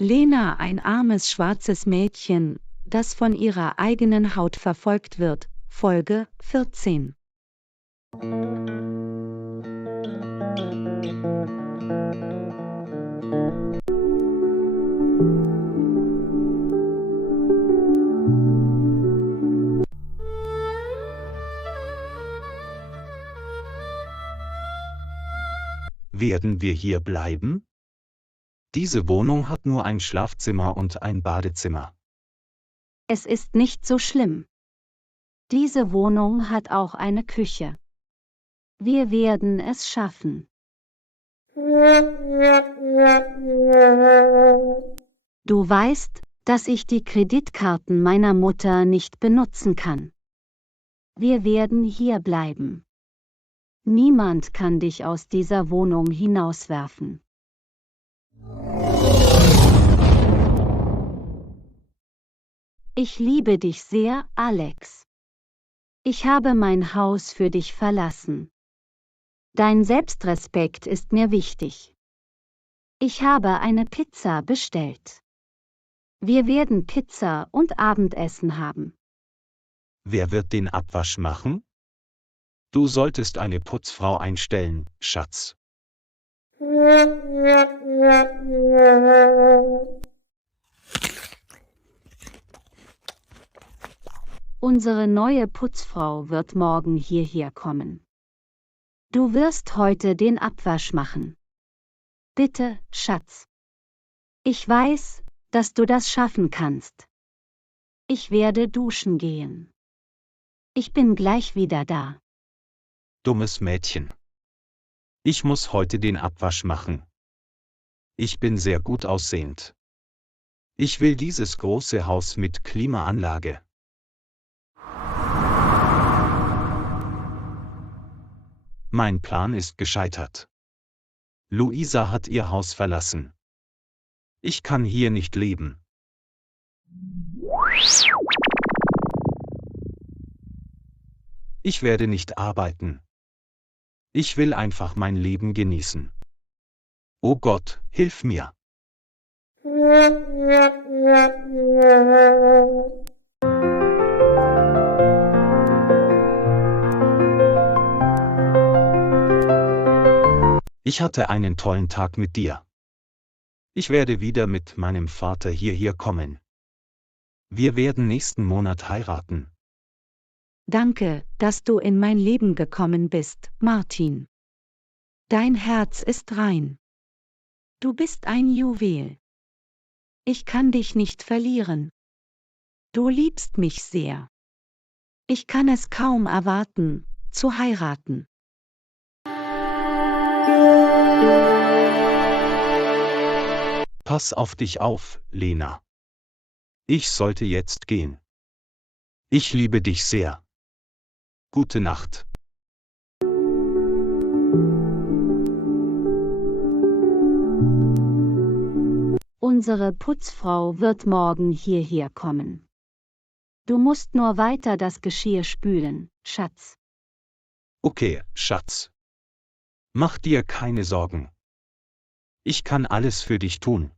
Lena, ein armes schwarzes Mädchen, das von ihrer eigenen Haut verfolgt wird, Folge 14. Werden wir hier bleiben? Diese Wohnung hat nur ein Schlafzimmer und ein Badezimmer. Es ist nicht so schlimm. Diese Wohnung hat auch eine Küche. Wir werden es schaffen. Du weißt, dass ich die Kreditkarten meiner Mutter nicht benutzen kann. Wir werden hier bleiben. Niemand kann dich aus dieser Wohnung hinauswerfen. Ich liebe dich sehr, Alex. Ich habe mein Haus für dich verlassen. Dein Selbstrespekt ist mir wichtig. Ich habe eine Pizza bestellt. Wir werden Pizza und Abendessen haben. Wer wird den Abwasch machen? Du solltest eine Putzfrau einstellen, Schatz. Unsere neue Putzfrau wird morgen hierher kommen. Du wirst heute den Abwasch machen. Bitte, Schatz. Ich weiß, dass du das schaffen kannst. Ich werde duschen gehen. Ich bin gleich wieder da. Dummes Mädchen. Ich muss heute den Abwasch machen. Ich bin sehr gut aussehend. Ich will dieses große Haus mit Klimaanlage. Mein Plan ist gescheitert. Luisa hat ihr Haus verlassen. Ich kann hier nicht leben. Ich werde nicht arbeiten. Ich will einfach mein Leben genießen. Oh Gott, hilf mir. Ich hatte einen tollen Tag mit dir. Ich werde wieder mit meinem Vater hierher kommen. Wir werden nächsten Monat heiraten. Danke, dass du in mein Leben gekommen bist, Martin. Dein Herz ist rein. Du bist ein Juwel. Ich kann dich nicht verlieren. Du liebst mich sehr. Ich kann es kaum erwarten, zu heiraten. Pass auf dich auf, Lena. Ich sollte jetzt gehen. Ich liebe dich sehr. Gute Nacht. Unsere Putzfrau wird morgen hierher kommen. Du musst nur weiter das Geschirr spülen, Schatz. Okay, Schatz. Mach dir keine Sorgen. Ich kann alles für dich tun.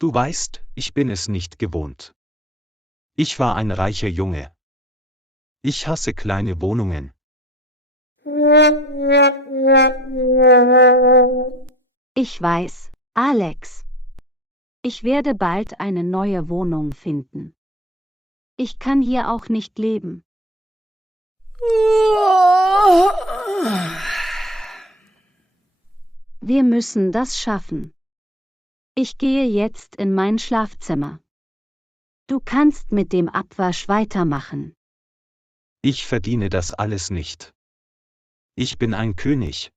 Du weißt, ich bin es nicht gewohnt. Ich war ein reicher Junge. Ich hasse kleine Wohnungen. Ich weiß, Alex. Ich werde bald eine neue Wohnung finden. Ich kann hier auch nicht leben. Wir müssen das schaffen. Ich gehe jetzt in mein Schlafzimmer. Du kannst mit dem Abwasch weitermachen. Ich verdiene das alles nicht. Ich bin ein König.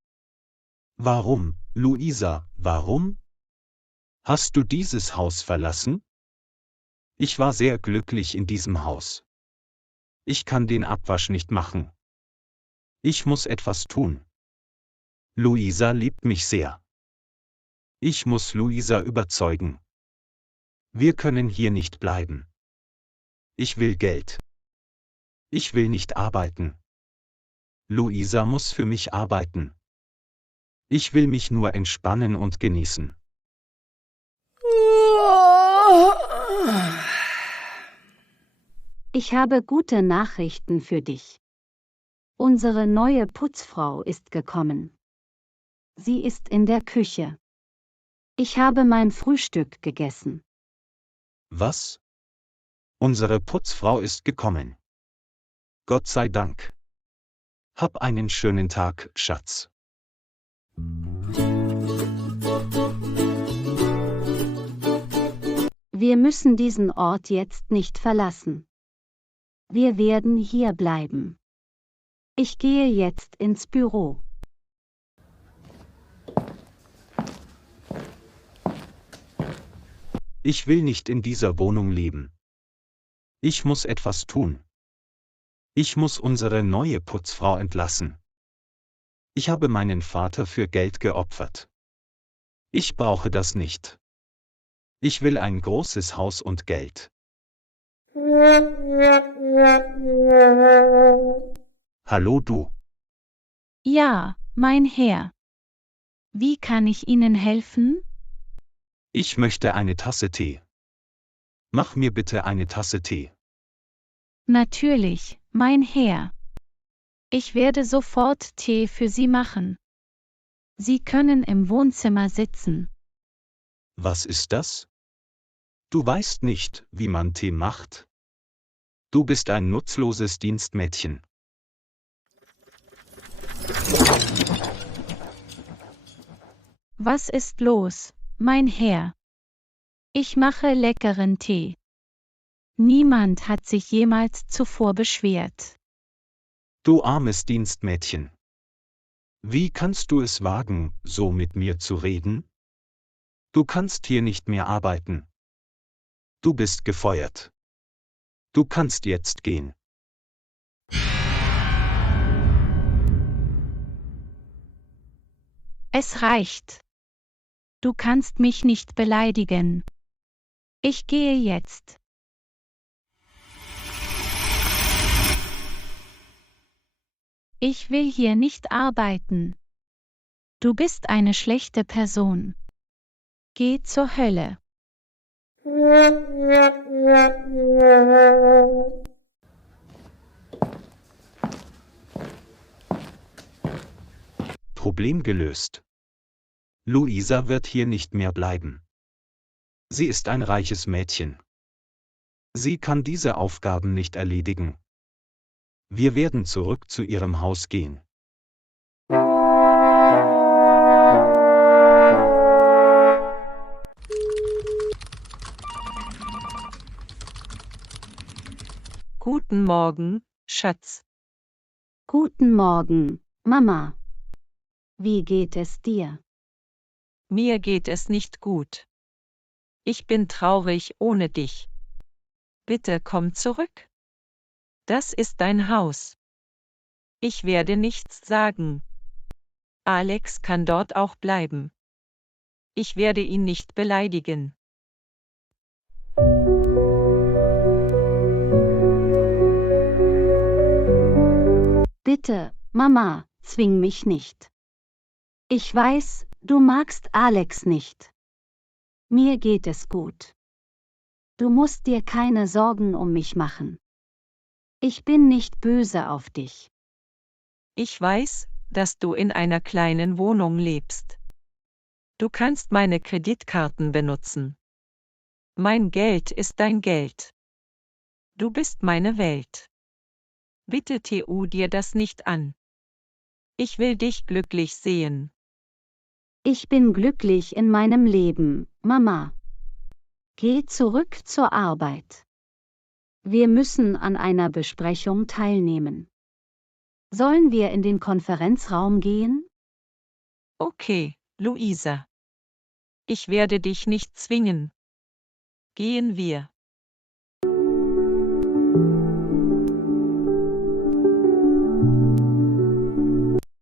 Warum, Luisa, warum? Hast du dieses Haus verlassen? Ich war sehr glücklich in diesem Haus. Ich kann den Abwasch nicht machen. Ich muss etwas tun. Luisa liebt mich sehr. Ich muss Luisa überzeugen. Wir können hier nicht bleiben. Ich will Geld. Ich will nicht arbeiten. Luisa muss für mich arbeiten. Ich will mich nur entspannen und genießen. Ich habe gute Nachrichten für dich. Unsere neue Putzfrau ist gekommen. Sie ist in der Küche. Ich habe mein Frühstück gegessen. Was? Unsere Putzfrau ist gekommen. Gott sei Dank. Hab einen schönen Tag, Schatz. Wir müssen diesen Ort jetzt nicht verlassen. Wir werden hier bleiben. Ich gehe jetzt ins Büro. Ich will nicht in dieser Wohnung leben. Ich muss etwas tun. Ich muss unsere neue Putzfrau entlassen. Ich habe meinen Vater für Geld geopfert. Ich brauche das nicht. Ich will ein großes Haus und Geld. Hallo du. Ja, mein Herr. Wie kann ich Ihnen helfen? Ich möchte eine Tasse Tee. Mach mir bitte eine Tasse Tee. Natürlich, mein Herr. Ich werde sofort Tee für Sie machen. Sie können im Wohnzimmer sitzen. Was ist das? Du weißt nicht, wie man Tee macht? Du bist ein nutzloses Dienstmädchen. Was ist los, mein Herr? Ich mache leckeren Tee. Niemand hat sich jemals zuvor beschwert. Du armes Dienstmädchen. Wie kannst du es wagen, so mit mir zu reden? Du kannst hier nicht mehr arbeiten. Du bist gefeuert. Du kannst jetzt gehen. Es reicht. Du kannst mich nicht beleidigen. Ich gehe jetzt. Ich will hier nicht arbeiten. Du bist eine schlechte Person. Geh zur Hölle. Problem gelöst. Luisa wird hier nicht mehr bleiben. Sie ist ein reiches Mädchen. Sie kann diese Aufgaben nicht erledigen. Wir werden zurück zu ihrem Haus gehen. Guten Morgen, Schatz. Guten Morgen, Mama. Wie geht es dir? Mir geht es nicht gut. Ich bin traurig ohne dich. Bitte komm zurück. Das ist dein Haus. Ich werde nichts sagen. Alex kann dort auch bleiben. Ich werde ihn nicht beleidigen. Bitte, Mama, zwing mich nicht. Ich weiß, du magst Alex nicht. Mir geht es gut. Du musst dir keine Sorgen um mich machen. Ich bin nicht böse auf dich. Ich weiß, dass du in einer kleinen Wohnung lebst. Du kannst meine Kreditkarten benutzen. Mein Geld ist dein Geld. Du bist meine Welt. Bitte tu dir das nicht an. Ich will dich glücklich sehen. Ich bin glücklich in meinem Leben, Mama. Geh zurück zur Arbeit. Wir müssen an einer Besprechung teilnehmen. Sollen wir in den Konferenzraum gehen? Okay, Luisa. Ich werde dich nicht zwingen. Gehen wir.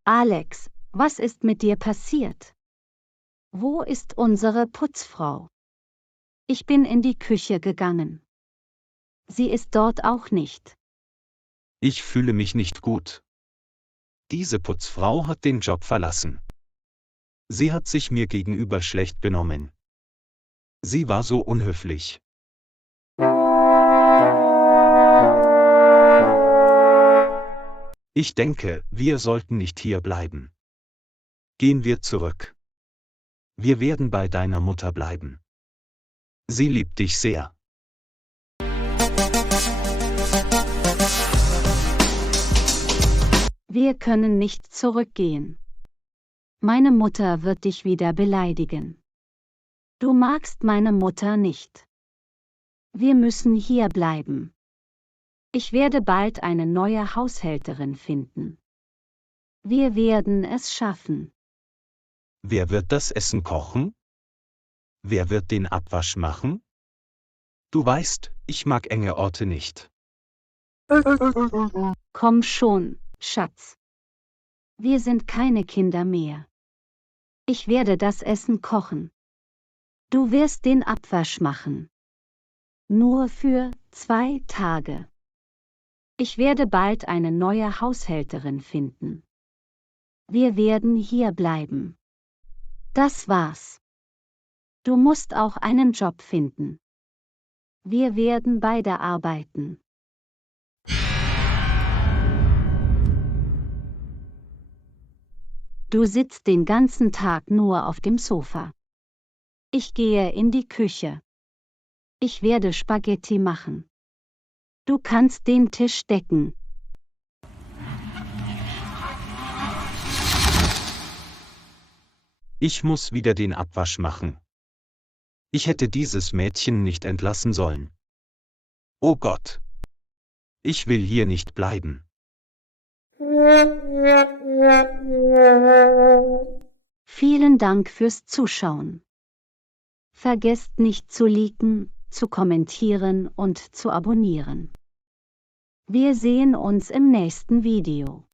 Alex, was ist mit dir passiert? Wo ist unsere Putzfrau? Ich bin in die Küche gegangen. Sie ist dort auch nicht. Ich fühle mich nicht gut. Diese Putzfrau hat den Job verlassen. Sie hat sich mir gegenüber schlecht benommen. Sie war so unhöflich. Ich denke, wir sollten nicht hier bleiben. Gehen wir zurück. Wir werden bei deiner Mutter bleiben. Sie liebt dich sehr. Wir können nicht zurückgehen. Meine Mutter wird dich wieder beleidigen. Du magst meine Mutter nicht. Wir müssen hier bleiben. Ich werde bald eine neue Haushälterin finden. Wir werden es schaffen. Wer wird das Essen kochen? Wer wird den Abwasch machen? Du weißt, ich mag enge Orte nicht. Komm schon, Schatz. Wir sind keine Kinder mehr. Ich werde das Essen kochen. Du wirst den Abwasch machen. Nur für 2 Tage. Ich werde bald eine neue Haushälterin finden. Wir werden hier bleiben. Das war's. Du musst auch einen Job finden. Wir werden beide arbeiten. Du sitzt den ganzen Tag nur auf dem Sofa. Ich gehe in die Küche. Ich werde Spaghetti machen. Du kannst den Tisch decken. Ich muss wieder den Abwasch machen. Ich hätte dieses Mädchen nicht entlassen sollen. Oh Gott! Ich will hier nicht bleiben. Vielen Dank fürs Zuschauen. Vergesst nicht zu liken, zu kommentieren und zu abonnieren. Wir sehen uns im nächsten Video.